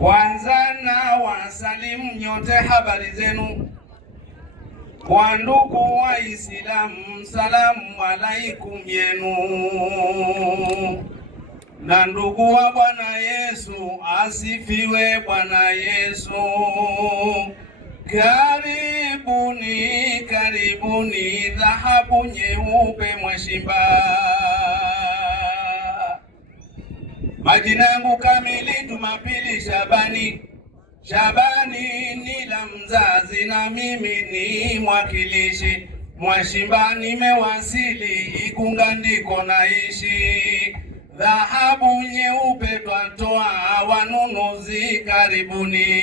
Kwanza na wasalimu nyote, habari zenu? Kwa ndugu Waislamu, salamu alaikum yenu. Na ndugu wa Bwana Yesu, asifiwe Bwana Yesu. Karibuni, karibuni, dhahabu nyeupe mweshimba. Majina yangu kamili Jumapili Shabani. Shabani ni la mzazi na mimi ni mwakilishi. Mwashimba nimewasili, Ikunga ndiko naishi. Dhahabu nyeupe twatoa, wanunuzi karibuni.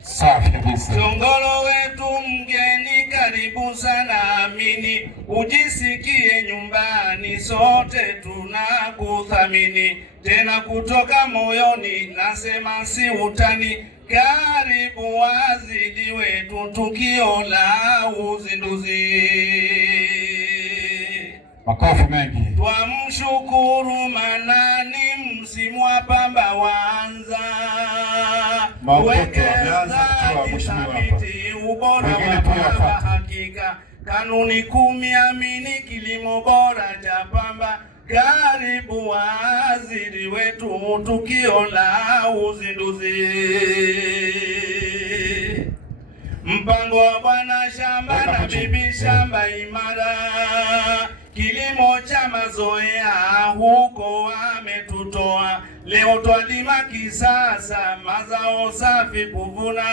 Safi kabisa. Tongolo wetu mgeni karibu sana, amini ujisikie nyumbani, sote tunakuthamini tena kutoka moyoni, nasema si utani. Karibu wazidi wetu, tukio la uzinduzi. Makofi mengi. Twamshukuru Manani, msimu wa pamba waanza. Wekezaji thabiti, ubora wa pamba hakika. Kanuni 10, amini kilimo bora cha pamba. Karibu waziri wetu, tukio la uzinduzi. Mpango wa bwana shamba na bibi shamba imara. Kilimo cha mazoea huko ametutoa. Leo twalima kisasa, mazao safi kuvuna.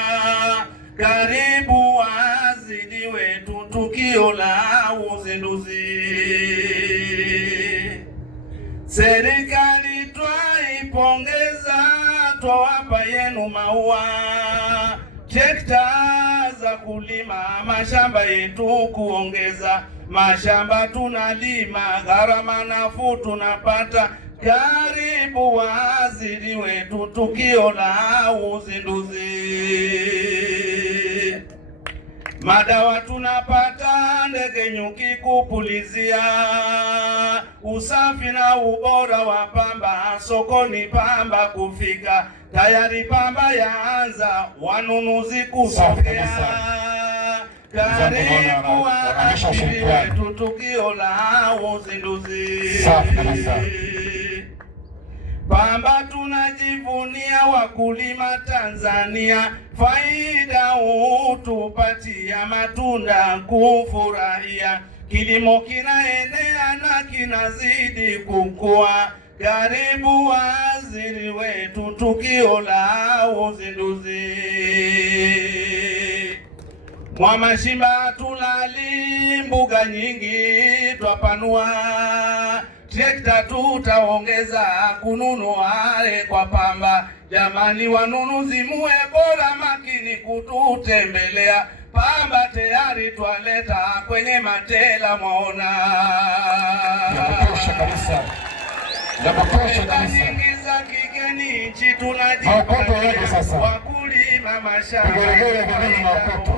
Karibu wazidi wetu, tukio la uzinduzi. Serikali twaipongeza, twawapa yenu maua. Trekta za kulima, mashamba yetu kuongeza. Mashamba tunalima, gharama nafuu tunapata. Karibu waziri wetu, tukio la uzinduzi. Madawa tunapata, ndege nyuki kupulizia. Usafi na ubora wa pamba, sokoni pamba kufika. Tayari pamba yaanza, wanunuzi kusogea. Karibu waziri wetu, tukio la uzinduzi. Pamba tunajivunia, wakulima Tanzania. Faida utupatia, matunda kufurahia. Kilimo kinaenea na kinazidi kukua. Karibu waziri wetu, tukio la uzinduzi. Mwamashimba tulali, mbuga nyingi twapanua. Trekta tutaongeza, kununua kwa pamba. Jamani wanunuzi, muwe bora makini kututembelea. Pamba tayari twaleta kwenye matela, mwaona. Yakutosha kabisa. Yakutosha kabisa. Nyingi za kigeni nchi tunajipatia. Wakulima mashamba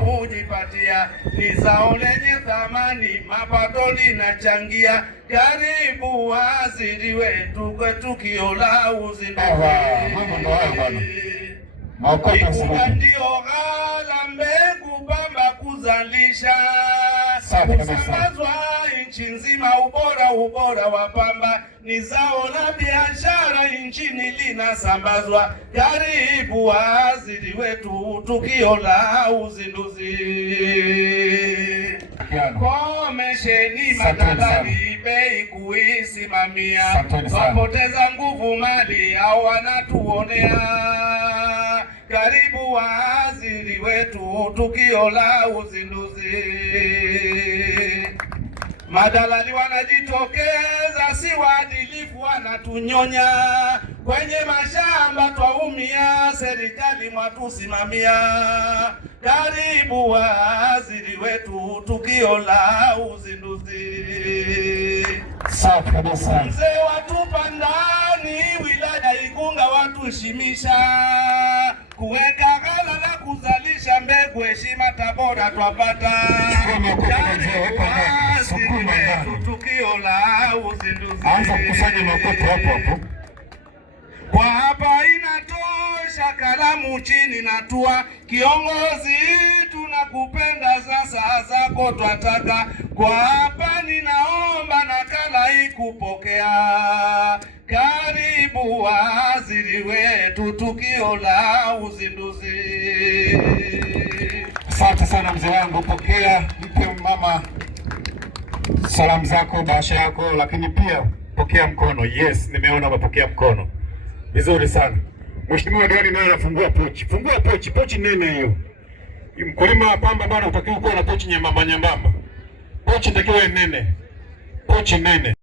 hujipatia. Ni zao lenye thamani, mapato linachangia. Karibu waziri wetu, kwa tukio la uzinduzi. Ikunga ndio ghala, mbegu pamba kuzalisha. Kusambazwa nchi nzima, ubora wa pamba. Ni zao la biashara, nchini linasambazwa. Karibu waziri wetu, tukio la uzinduzi. Komesheni madalali, bei kuisimamia. Wapoteza nguvu mali, au wanatuonea. Karibu waziri wetu, tukio la uzinduzi. Madalali wanajitokeza, si waadilifu, wanatunyonya. Kwenye mashamba twaumia, serikali mwatusimamia. Karibu waziri wetu, tukio la uzinduzi. Safi kabisa. Mzee watupa ndani, wilaya Ikunga watuheshimisha. Kuweka ghala la kuzalisha mbegu, heshima Tabora twapata. Tukio la uzinduzi. Anza kukusanya makopo hapo hapo. Kwa hapa inatosha, kalamu chini natua. Kiongozi tunakupenda, sasa zako twataka. Kwa hapa ninaomba nakala ikupokea. Karibu waziri wetu, tukio la uzinduzi. Asante sana mzee wangu, pokea, mpe mama salamu zako, bahasha yako, lakini pia pokea mkono. Yes, nimeona umepokea mkono vizuri sana. Mheshimiwa Diwani naye anafungua pochi. Fungua pochi, pochi nene hiyo. Mkulima wa pamba bwana, utakiwa kuwa na pochi nyembamba nyembamba. Pochi itakiwa nene, pochi nene.